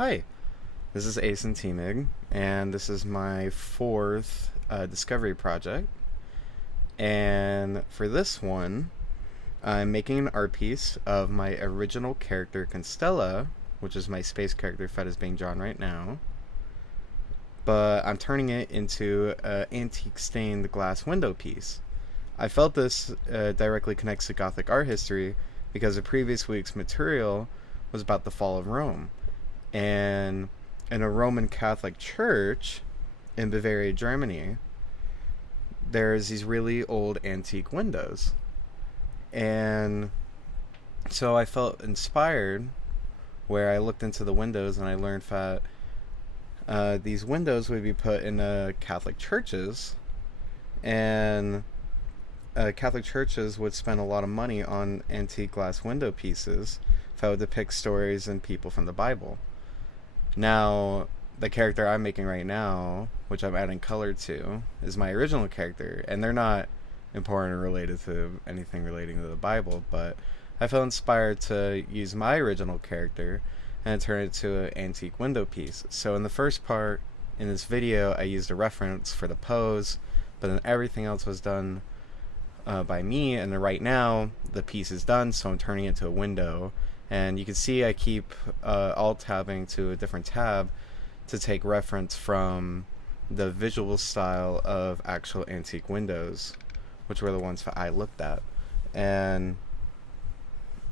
Hi, this is Ace and Teamig, and this is my fourth discovery project. And for this one, I'm making an art piece of my original character, Constella, which is my space character Fed is being drawn right now. But I'm turning it into an antique stained glass window piece. I felt this directly connects to Gothic art history because the previous week's material was about the fall of Rome. And in a Roman Catholic church in Bavaria, Germany, there's these really old antique windows. And so I felt inspired where I looked into the windows and I learned that these windows would be put in Catholic churches, and Catholic churches would spend a lot of money on antique glass window pieces that would depict stories and people from the Bible. Now, the character I'm making right now, which I'm adding color to, is my original character, and they're not important or related to anything relating to the Bible, but I felt inspired to use my original character and turn it to an antique window piece. So in the first part, in this video, I used a reference for the pose, but then everything else was done by me, and then right now, the piece is done, so I'm turning it into a window. And you can see I keep alt-tabbing to a different tab to take reference from the visual style of actual antique windows, which were the ones that I looked at. And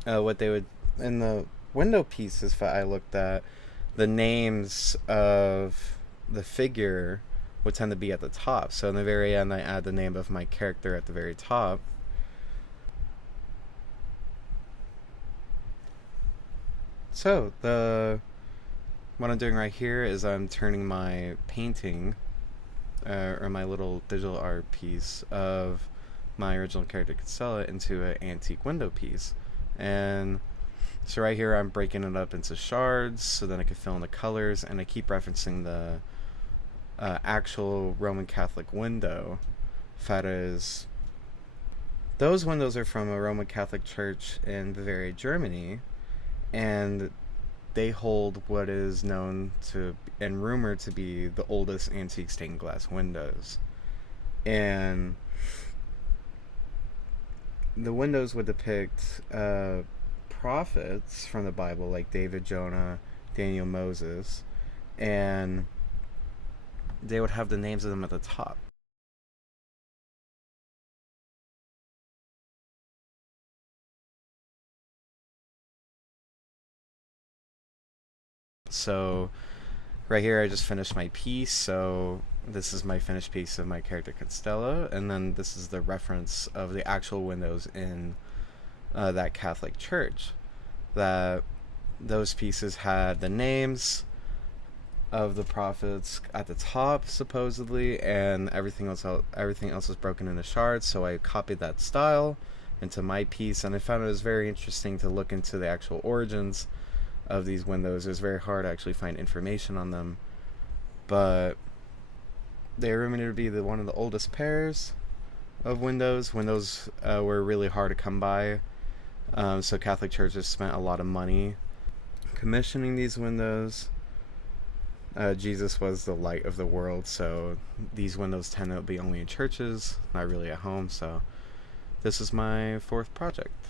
what they would, in the window pieces that I looked at, the names of the figure would tend to be at the top. So in the very end, I add the name of my character at the very top. So what I'm doing right here is I'm turning my painting or my little digital art piece of my original character Constella into an antique window piece. And so right here I'm breaking it up into shards so then I can fill in the colors, and I keep referencing the actual Roman Catholic window. That is, those windows are from a Roman Catholic church in Bavaria, Germany, and they hold what is known to and rumored to be the oldest antique stained glass windows. And the windows would depict prophets from the Bible like David, Jonah, Daniel, Moses, and they would have the names of them at the top. So right here I just finished my piece, so this is my finished piece of my character Constella, and then this is the reference of the actual windows in that Catholic church. That those pieces had the names of the prophets at the top supposedly, and everything else was broken into shards. So I copied that style into my piece, and I found it was very interesting to look into the actual origins of these windows. It was very hard to actually find information on them, but they were rumored to be one of the oldest pairs of windows. Windows were really hard to come by, so Catholic churches spent a lot of money commissioning these windows. Jesus was the light of the world, so these windows tend to be only in churches, not really at home. So this is my fourth project.